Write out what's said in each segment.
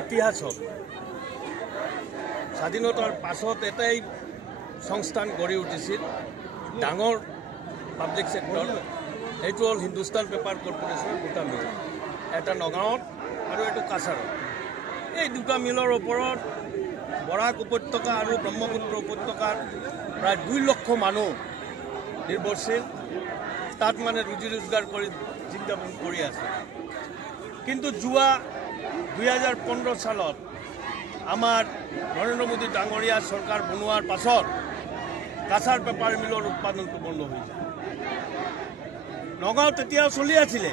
ইতিহাসত স্বাধীনতাৰ পাছত এটাই সংস্থান গড়ি উঠিছিল ডাঙৰ পাব্লিক সেক্টৰ, এইটো হল হিন্দুস্তান পেপাৰ কৰ্পোৰেশনেৰ দুটা মিল, এটা নগাঁৱত আৰু এইটো কাছাৰত। এই দুটা মিলৰ ওপৰত বৰাক উপত্যকা আৰু ব্ৰহ্মপুত্ৰ উপত্যকাৰ প্ৰায় 2 লক্ষ মানুহ নিৰ্ভৰশীল, তাত মানে ৰুজি ৰোজগাৰ কৰি জীৱন কৰি আছে। কিন্তু যোৱা 2015 সালত আমাৰ নৰেন্দ্ৰ মোদী ডাঙৰিয়া সৰকাৰ বনোৱাৰ পাছত কাছাৰ পেপাৰ মিলৰ উৎপাদনটো বন্ধ হৈ যায়। নগাঁও তেতিয়াও চলি আছিলে,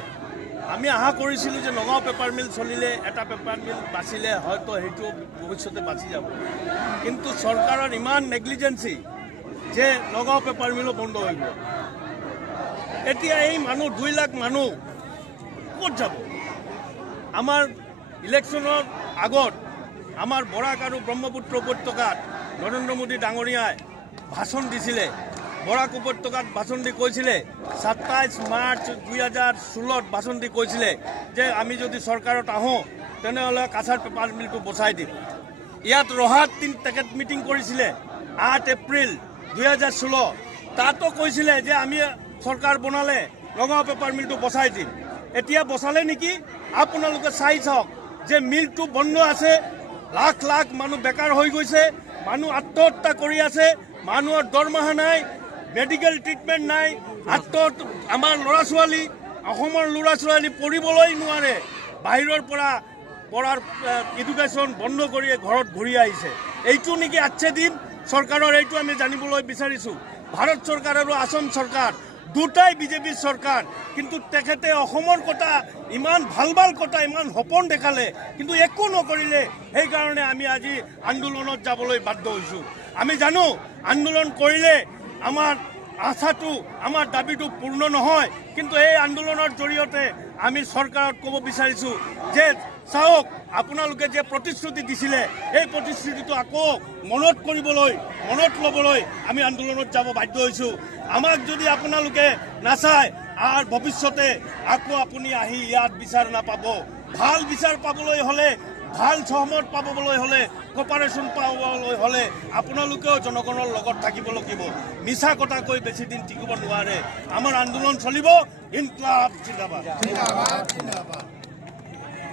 আমি আশা কৰিছিলোঁ যে নগাঁও পেপাৰ মিল চলিলে, এটা পেপাৰ মিল বাচিলে হয়তো সেইটো ভৱিষ্যতে বাচি যাব। কিন্তু চৰকাৰৰ ইমান নেগলিজেন্সি যে নগাঁও পেপাৰ মিলো বন্ধ হৈ গ'ল। এতিয়া এই মানুহ 2 লাখ মানুহ ক'ত যাব? আমাৰ ইলেকশ্যনৰ আগত আমাৰ বৰাক আৰু ব্ৰহ্মপুত্ৰ উপত্যকাত নৰেন্দ্ৰ মোদী ডাঙৰীয়াই ভাষণ দিছিলে। বৰাক উপত্যকাত ভাষণ দি কৈছিলে 27 মাৰ্চ 2016 ভাষণ দি কৈছিলে যে আমি যদি চৰকাৰত আহোঁ তেনেহ'লে কাছাৰ পেপাৰ মিলটো বচাই দিম। ইয়াত ৰহাত তেখেত মিটিং কৰিছিলে 8 এপ্ৰিল 2016, তাতো কৈছিলে যে আমি চৰকাৰ বনালে নগাঁও পেপাৰ মিলটো বচাই দিম। এতিয়া বচালে নেকি? আপোনালোকে চাই চাওক যে মিলটো বন্ধ আছে, লাখ লাখ মানুহ বেকাৰ হৈ গৈছে, মানুহ আত্মহত্যা কৰি আছে, মানুহৰ দৰমহা নাই, মেডিকেল ট্ৰিটমেণ্ট নাই, আমাৰ ল'ৰা ছোৱালী, অসমৰ ল'ৰা ছোৱালী পঢ়িবলৈ নোৱাৰে, বাহিৰৰ পৰা পঢ়াৰ এডুকেশ্যন বন্ধ কৰি ঘৰত ঘূৰি আহিছে। এইটো নেকি আচ্ছে দিন চৰকাৰৰ? এইটো আমি জানিবলৈ বিচাৰিছোঁ। ভাৰত চৰকাৰ আৰু আসাম চৰকাৰ দুটাই বিজেপিৰ চৰকাৰ, কিন্তু তেখেতে অসমৰ কথা ইমান ভাল ভাল কথা ইমান সপোন দেখালে, কিন্তু একো নকৰিলে। সেইকাৰণে আমি আজি আন্দোলনত যাবলৈ বাধ্য হৈছোঁ। আমি জানো আন্দোলন কৰিলে আমাৰ আশাটো, আমাৰ দাবীটো পূৰ্ণ নহয়, কিন্তু এই আন্দোলনৰ জৰিয়তে আমি চৰকাৰক ক'ব বিচাৰিছোঁ যে চাওক, আপোনালোকে যে প্ৰতিশ্ৰুতি দিছিলে এই প্ৰতিশ্ৰুতিটো আকৌ মনত ল'বলৈ আমি আন্দোলনত যাব বাধ্য হৈছোঁ। আমাক যদি আপোনালোকে নাচায় আৰু ভৱিষ্যতে আকৌ আপুনি আহি ইয়াত বিচাৰ নাপাব। ভাল বিচাৰ পাবলৈ হ'লে, ভাল সহমত পাবলৈ হ'লে, কপাৰেশ্যন পাবলৈ হ'লে আপোনালোকেও জনগণৰ লগত থাকিব লাগিব। মিছা কথা কৈ বেছি দিন টিকিব নোৱাৰে। আমাৰ আন্দোলন চলিব। ইনকলাব জিন্দাবাদ।